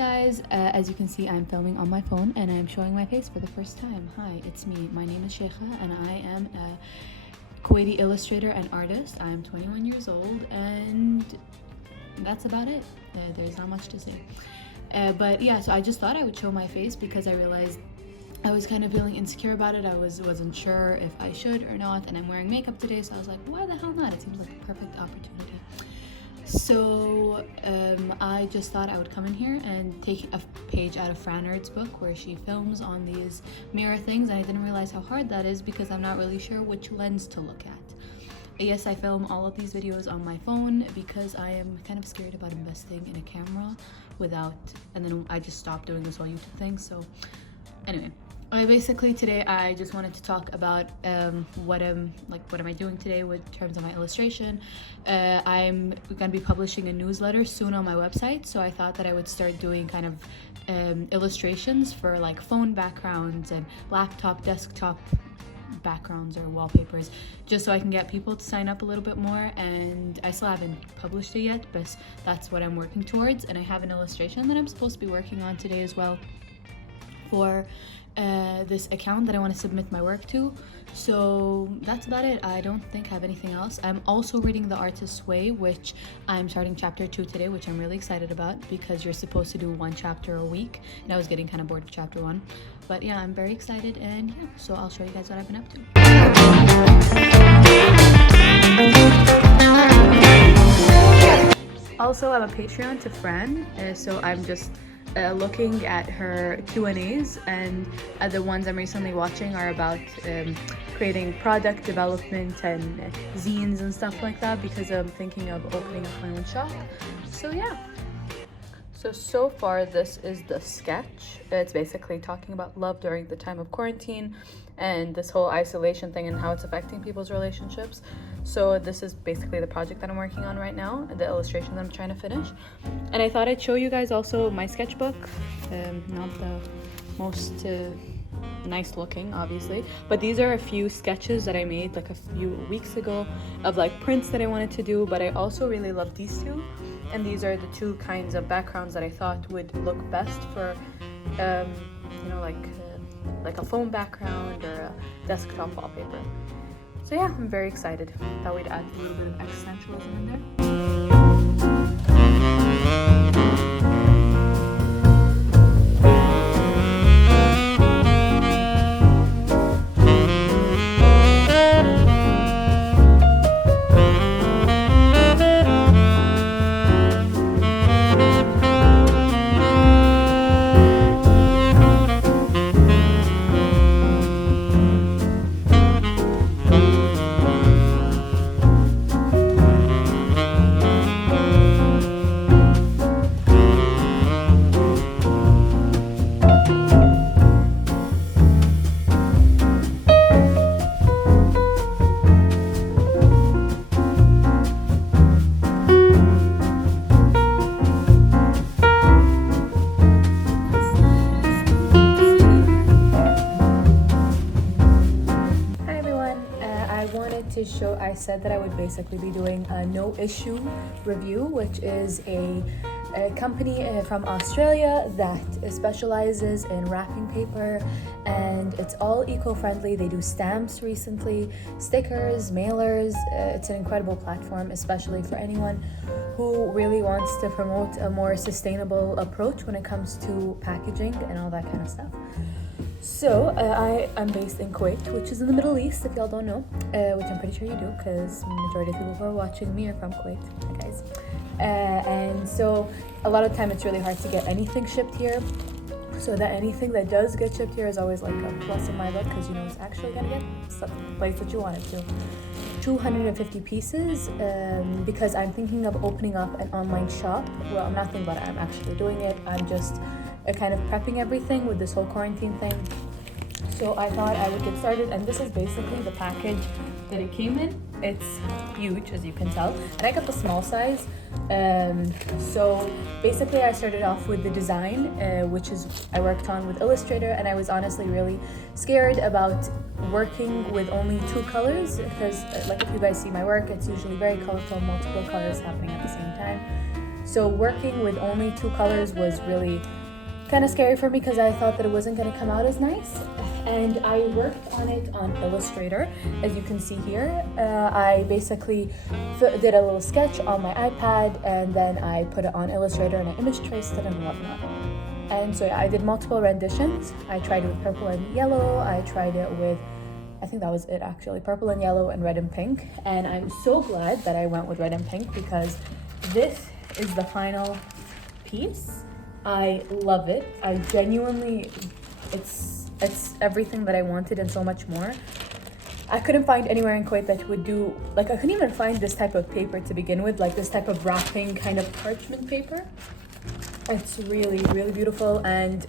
guys, as you can see, I'm filming on my phone and I'm showing my face for the first time. Hi, it's me. My name is Sheikha and I am a Kuwaiti illustrator and artist. I'm 21 years old and that's about it. There's not much to say. But yeah, so I just thought I would show my face because I realized I was kind of feeling insecure about it. I wasn't sure if I should or not, and I'm wearing makeup today, so I was like, why the hell not? It seems like a perfect opportunity. So I just thought I would come in here and take a page out of Franard's book where she films on these mirror things, and I didn't realize how hard that is because I'm not really sure which lens to look at. Yes, I film all of these videos on my phone because I am kind of scared about investing in a camera and then I just stopped doing this whole YouTube thing. So anyway, basically today I just wanted to talk about what am I doing today with terms of my illustration. I'm gonna be publishing a newsletter soon on my website, so I thought that I would start doing kind of illustrations for like phone backgrounds and laptop, desktop backgrounds or wallpapers, just so I can get people to sign up a little bit more. And I still haven't published it yet, but that's what I'm working towards. And I have an illustration that I'm supposed to be working on today as well for this account that I want to submit my work to. So that's about it. I don't think I have anything else. I'm also reading The Artist's Way, which I'm starting chapter 2 today, which I'm really excited about because you're supposed to do one chapter a week, and I was getting kind of bored of chapter 1. But yeah, I'm very excited, and yeah, so I'll show you guys what I've been up to. Also, I'm a Patreon to Fran, so I'm just looking at her Q&As, and the ones I'm recently watching are about creating product development and zines and stuff like that, because I'm thinking of opening up my own shop. So yeah. So far this is the sketch. It's basically talking about love during the time of quarantine and this whole isolation thing and how it's affecting people's relationships. So this is basically the project that I'm working on right now, the illustration that I'm trying to finish. And I thought I'd show you guys also my sketchbook. Not the most nice looking, obviously, but these are a few sketches that I made like a few weeks ago of like prints that I wanted to do. But I also really love these two, and these are the two kinds of backgrounds that I thought would look best for like a phone background or a desktop wallpaper. So yeah, I'm very excited. Thought we'd add a little bit of existentialism in there. I said that I would basically be doing a Noissue review, which is a company from Australia that specializes in wrapping paper, and it's all eco-friendly. They do stamps recently, stickers, mailers. It's an incredible platform, especially for anyone who really wants to promote a more sustainable approach when it comes to packaging and all that kind of stuff. So I am based in Kuwait, which is in the Middle East, if y'all don't know, which I'm pretty sure you do, because majority of people who are watching me are from Kuwait. Hi guys. And so a lot of time it's really hard to get anything shipped here, so that anything that does get shipped here is always like a plus in my book, because you know it's actually gonna get the place that you want it to. 250 pieces, because I'm thinking of opening up an online shop. Well, I'm not thinking about it, I'm actually doing it. I'm just kind of prepping everything with this whole quarantine thing. So I thought I would get started, and this is basically the package that it came in. It's huge, as you can tell, and I got the small size. So basically I started off with the design, which is I worked on with Illustrator, and I was honestly really scared about working with only 2 colors, because like if you guys see my work, it's usually very colorful, multiple colors happening at the same time. So working with only 2 colors was really kind of scary for me because I thought that it wasn't going to come out as nice. And I worked on it on Illustrator, as you can see here. I basically did a little sketch on my iPad, and then I put it on Illustrator and I image traced it and whatnot. And so yeah, I did multiple renditions. I tried it with purple and yellow. I tried it with, I think that was it actually, purple and yellow and red and pink. And I'm so glad that I went with red and pink because this is the final piece. I love it. I genuinely, it's everything that I wanted and so much more. I couldn't find anywhere in Kuwait that would do, like I couldn't even find this type of paper to begin with, like this type of wrapping kind of parchment paper. It's really, really beautiful. And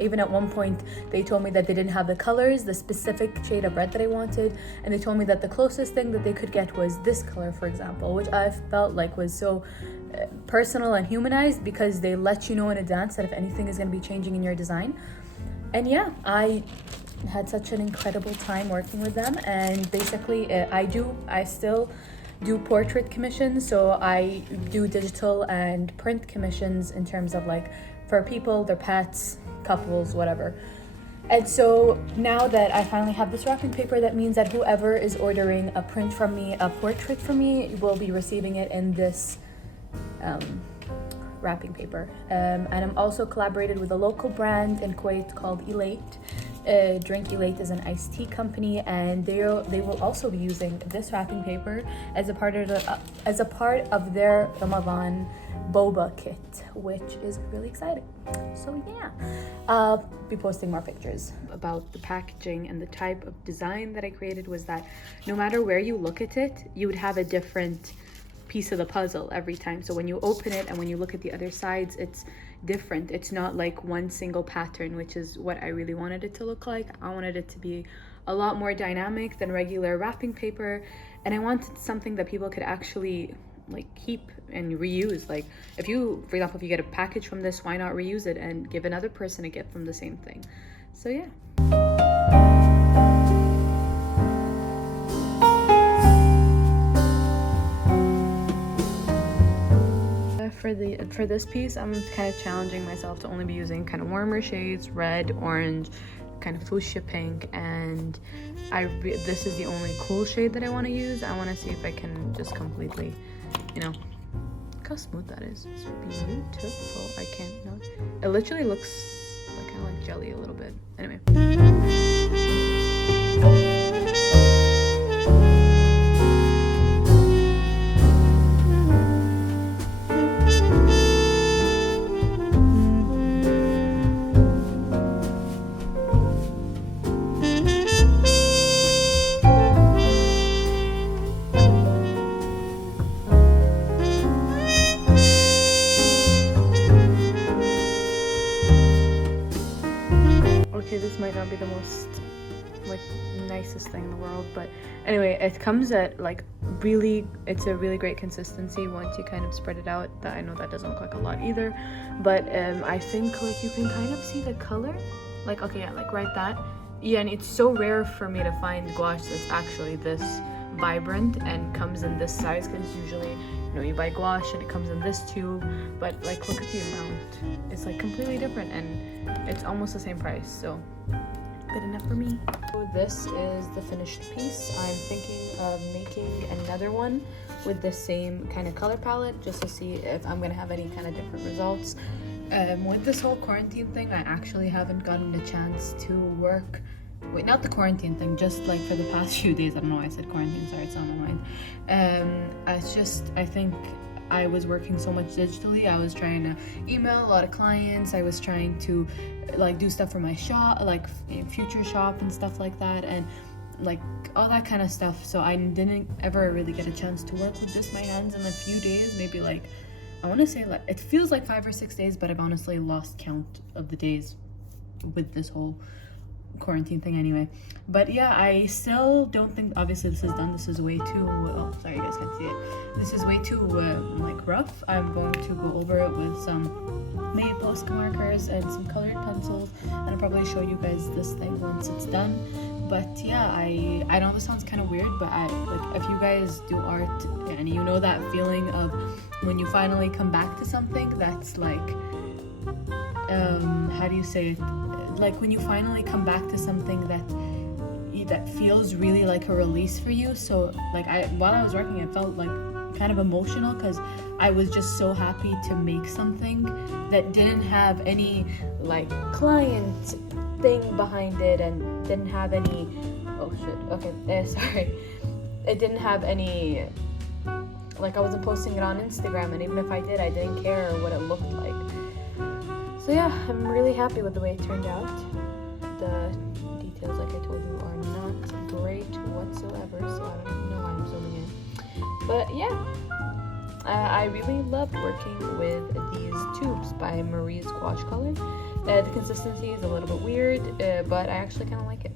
even at one point they told me that they didn't have the colors, the specific shade of red that I wanted, and they told me that the closest thing that they could get was this color, for example, which I felt like was so personal and humanized because they let you know in advance that if anything is going to be changing in your design. And yeah, I had such an incredible time working with them. And basically I still do portrait commissions, so I do digital and print commissions in terms of like for people, their pets, couples, whatever. And so now that I finally have this wrapping paper, that means that whoever is ordering a print from me, a portrait from me, will be receiving it in this wrapping paper. And I'm also collaborated with a local brand in Kuwait called Elate. Drink Elate is an iced tea company, and they will also be using this wrapping paper as a part of their Ramadan boba kit, which is really exciting. So yeah, I'll be posting more pictures. About the packaging and the type of design that I created was that no matter where you look at it, you would have a different piece of the puzzle every time. So when you open it and when you look at the other sides, it's different. It's not like one single pattern, which is what I really wanted it to look like. I wanted it to be a lot more dynamic than regular wrapping paper, and I wanted something that people could actually like keep and reuse. Like if you, for example, if you get a package from this, why not reuse it and give another person a gift from the same thing? So yeah. For this piece, I'm kind of challenging myself to only be using kind of warmer shades, red, orange, kind of fuchsia pink, and this is the only cool shade that I want to use. I want to see if I can just completely, you know, look how smooth that is. It's beautiful. I can't know. It literally looks like kind of like jelly a little bit. Anyway. This might not be the most like nicest thing in the world, but anyway, it comes at like it's a really great consistency once you kind of spread it out. That I know that doesn't look like a lot either, but I think like you can kind of see the color, like okay, yeah, like right that, yeah. And it's so rare for me to find gouache that's actually this vibrant and comes in this size, because usually, you know, you buy gouache and it comes in this tube, but like look at the amount, it's like completely different and it's almost the same price, so good enough for me. So this is the finished piece. I'm thinking of making another one with the same kind of color palette, just to see if I'm gonna have any kind of different results. With this whole quarantine thing, I actually haven't gotten the chance to work. Wait, not the quarantine thing, just like for the past few days. I don't know why I said quarantine, sorry, it's on my mind. I think I was working so much digitally. I was trying to email a lot of clients. I was trying to like do stuff for my shop, like future shop and stuff like that, and like all that kind of stuff. So I didn't ever really get a chance to work with just my hands in a few days, maybe like, I want to say like, it feels like 5 or 6 days, but I've honestly lost count of the days with this whole quarantine thing anyway. But yeah, I still don't think, obviously this is done. This is way too, oh sorry you guys can't see it, this is way too like rough. I'm going to go over it with some maybe Posca markers and some colored pencils, and I'll probably show you guys this thing once it's done. But yeah, I know this sounds kind of weird, but I like if you guys do art and you know that feeling of when you finally come back to something that's like how do you say it? Like when you finally come back to something that feels really like a release for you. So like while I was working, I felt like kind of emotional because I was just so happy to make something that didn't have any like client thing behind it and didn't have any sorry, it didn't have any, like I wasn't posting it on Instagram, and even if I did, I didn't care what it looked like. So yeah, I'm really happy with the way it turned out. The details, like I told you, are not great whatsoever, so I don't even know why I'm zooming in. But yeah, I really loved working with these tubes by Marie's Gouache Color. The consistency is a little bit weird, but I actually kind of like it.